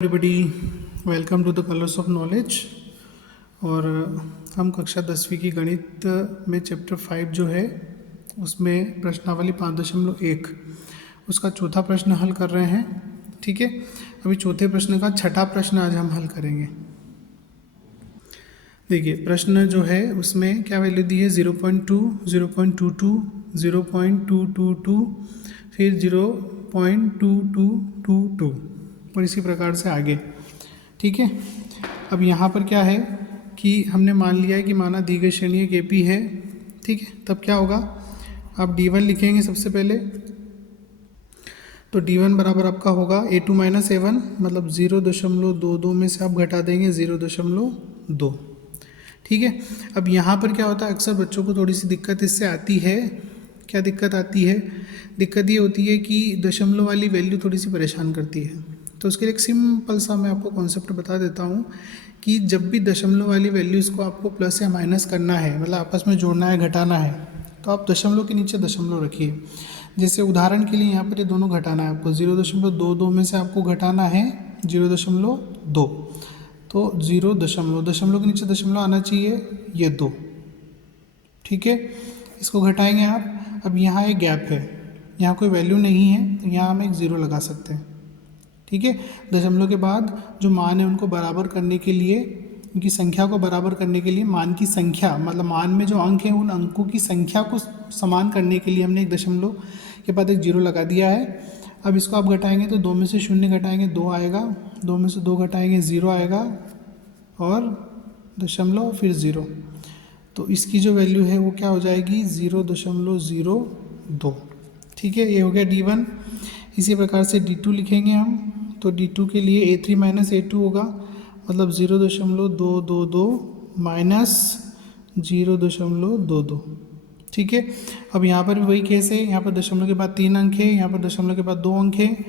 Everybody, welcome to the colours of knowledge. और हम कक्षा 10वीं की गणित में चैप्टर 5 जो है उसमें प्रश्नावली 5.1 उसका चौथा प्रश्न हल कर रहे हैं। ठीक है, अभी चौथे प्रश्न का छठा प्रश्न आज हम हल करेंगे। देखिए, प्रश्न जो है उसमें क्या वैल्यू दी है, 0.2, 0.22, 0.222, फिर 0.2222 और इसी प्रकार से आगे। ठीक है, अब यहाँ पर क्या है कि हमने मान लिया है कि माना दी गई श्रेणी एक एपी है। ठीक है, तब क्या होगा, आप D1 लिखेंगे सबसे पहले। तो D1 बराबर आपका होगा A2 माइनस A1, मतलब 0.22 में से आप घटा देंगे 0.2। ठीक है, अब यहाँ पर क्या होता है, अक्सर बच्चों को थोड़ी सी दिक्कत इससे आती है। क्या दिक्कत आती है? दिक्कत ये होती है कि दशमलव वाली वैल्यू थोड़ी सी परेशान करती है। तो उसके लिए एक सिंपल सा मैं आपको कॉन्सेप्ट बता देता हूँ कि जब भी दशमलव वाली वैल्यूज़ को आपको प्लस या माइनस करना है, मतलब आपस में जोड़ना है, घटाना है, तो आप दशमलव के नीचे दशमलव रखिए। जैसे उदाहरण के लिए यहाँ पर ये दोनों घटाना है आपको, 0.22 में से आपको घटाना है 0.2, तो 0.दशमलव के नीचे दशमलव आना चाहिए, ये 2। ठीक है, इसको घटाएंगे आप। अब यहाँ एक गैप है, यहाँ कोई वैल्यू नहीं है, तो यहाँ हम एक 0 लगा सकते हैं। ठीक है, दशमलव के बाद जो मान है उनको बराबर करने के लिए, उनकी संख्या को बराबर करने के लिए, मान की संख्या मतलब मान में जो अंक हैं उन अंकों की संख्या को समान करने के लिए हमने एक दशमलव के बाद एक 0 लगा दिया है। अब इसको आप घटाएंगे तो 2 में से 0 घटाएंगे 2 आएगा, 2 में से 2 घटाएंगे 0 आएगा, और दशमलव फिर 0। तो इसकी जो वैल्यू है वो क्या हो जाएगी, 0.02। ठीक है, ये हो गया D1। इसी प्रकार से D2 लिखेंगे हम। तो D2 के लिए A3 माइनस A2 होगा, मतलब 0.222 माइनस 0.22। ठीक है, अब यहाँ पर भी वही केस है, यहाँ पर दशमलव के बाद 3 अंक है, यहाँ पर दशमलव के बाद 2 अंक है।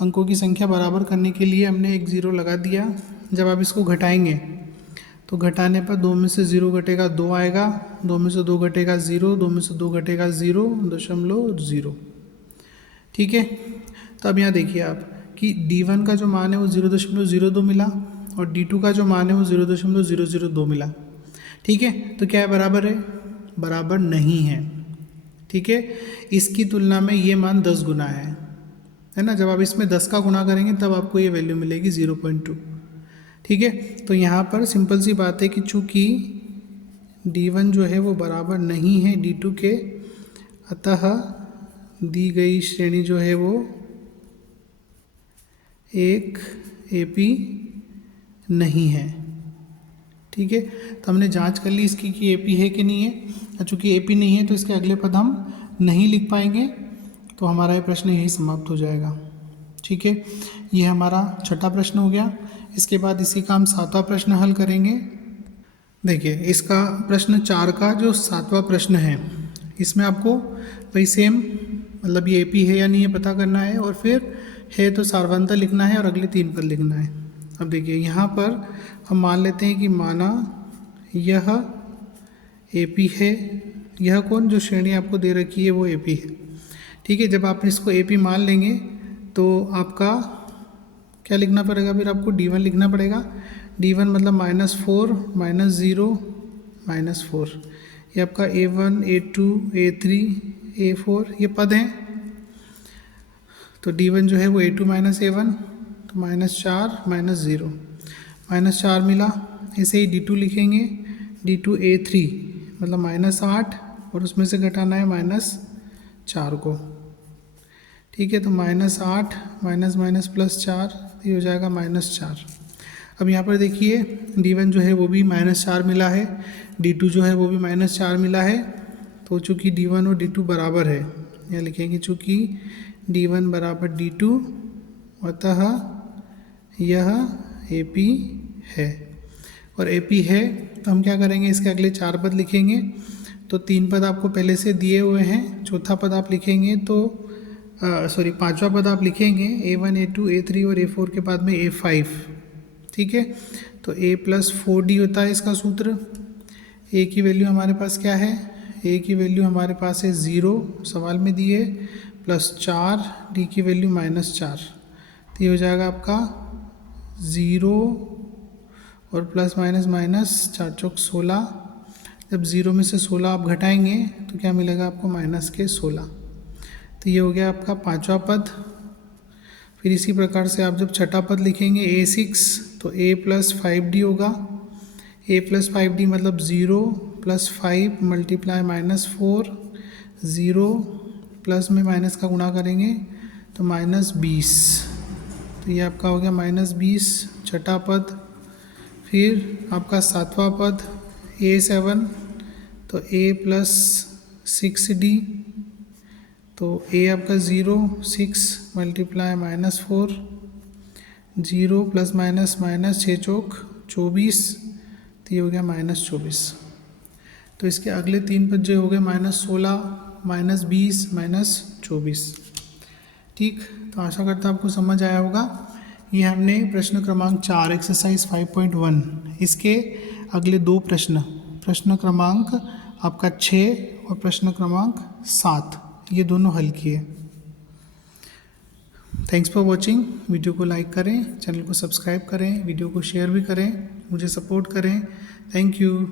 अंकों की संख्या बराबर करने के लिए हमने एक 0 लगा दिया। जब आप इसको घटाएंगे तो घटाने पर 2 में से 0 घटेगा 2 आएगा, 2 में से 2 घटेगा 0, 2 में से 2 घटेगा 0.0। ठीक है, तो अब यहाँ देखिए आप कि D1 का जो मान है वो 0.02 मिला और D2 का जो मान है वो 0.002 मिला। ठीक है, तो क्या है, बराबर है? बराबर नहीं है। ठीक है, इसकी तुलना में ये मान 10 गुना है ना। जब आप इसमें 10 का गुणा करेंगे तब आपको ये वैल्यू मिलेगी 0.2। ठीक है, तो यहाँ पर सिंपल सी बात है कि चूँकि D1 जो है वो बराबर नहीं है D2 के, अतः दी गई श्रेणी जो है वो एक एपी नहीं है। ठीक है, तो हमने जांच कर ली इसकी कि एपी है कि नहीं है। चूँकि एपी नहीं है तो इसके अगले पद हम नहीं लिख पाएंगे, तो हमारा ये प्रश्न यही समाप्त हो जाएगा। ठीक है, ये हमारा छठा प्रश्न हो गया। इसके बाद इसी का हम 7वां प्रश्न हल करेंगे। देखिए, इसका प्रश्न 4 का जो 7वां प्रश्न है, इसमें आपको वही सेम, मतलब ये एपी है या नहीं है पता करना है, और फिर है तो सारवांतर लिखना है और अगले 3 पद लिखना है। अब देखिए, यहाँ पर हम मान लेते हैं कि माना यह एपी है। यह कौन, जो श्रेणी आपको दे रखी है वो एपी है। ठीक है, जब आप इसको एपी मान लेंगे तो आपका क्या लिखना पड़ेगा, फिर आपको D1 लिखना पड़ेगा। D1 मतलब -4, -0, -4। ये आपका A1, A2, A3, A4 ये पद हैं। तो D1 जो है वो A2 माइनस A1, तो -4 -0, -4 मिला। ऐसे ही D2 लिखेंगे, D2 A3 मतलब -8, और उसमें से घटाना है -4 को। ठीक है, तो -8 माइनस प्लस 4, ये हो जाएगा -4। अब यहाँ पर देखिए, D1 जो है वो भी -4 मिला है, D2 जो है वो भी -4 मिला है। तो चूँकि D1 और D2 बराबर है, यहाँ लिखेंगे चूँकि D1 बराबर D2, अतः यह AP है। और AP है तो हम क्या करेंगे, इसके अगले 4 पद लिखेंगे। तो 3 पद आपको पहले से दिए हुए हैं, चौथा पद आप लिखेंगे तो 5वां पद आप लिखेंगे A1, A2, A3 और A4 के बाद में A5। ठीक है, तो A + 4D होता है इसका सूत्र। A की वैल्यू हमारे पास क्या है, A की वैल्यू हमारे पास है 0, सवाल में दी है, +4, D की वैल्यू -4। तो ये हो जाएगा आपका 0 और प्लस माइनस माइनस, 4 चौक 16। जब 0 में से 16 आप घटाएंगे तो क्या मिलेगा आपको, माइनस के 16। तो ये हो गया आपका पांचवा पद। फिर इसी प्रकार से आप जब छठा पद लिखेंगे A6 तो A प्लस 5D होगा। A प्लस 5D मतलब 0 प्लस 5 मल्टीप्लाई -4, 0 प्लस में माइनस का गुणा करेंगे तो -20। तो ये आपका हो गया -20 छठा पद। फिर आपका सातवां पद A7 तो A प्लस 6D, तो A आपका 0, 6 मल्टीप्लाई -4, 0 प्लस माइनस माइनस, 6 चौक 24। तो ये हो गया -24। तो इसके अगले तीन पद जो हो गए -16, -20, -24। ठीक, तो आशा करता आपको समझ आया होगा। ये हमने प्रश्न क्रमांक 4 एक्सरसाइज 5.1 इसके अगले दो प्रश्न क्रमांक आपका 6 और प्रश्न क्रमांक 7 ये दोनों हल किए। Thanks for watching. वीडियो को लाइक करें, चैनल को सब्सक्राइब करें, वीडियो को शेयर भी करें, मुझे सपोर्ट करें। Thank you.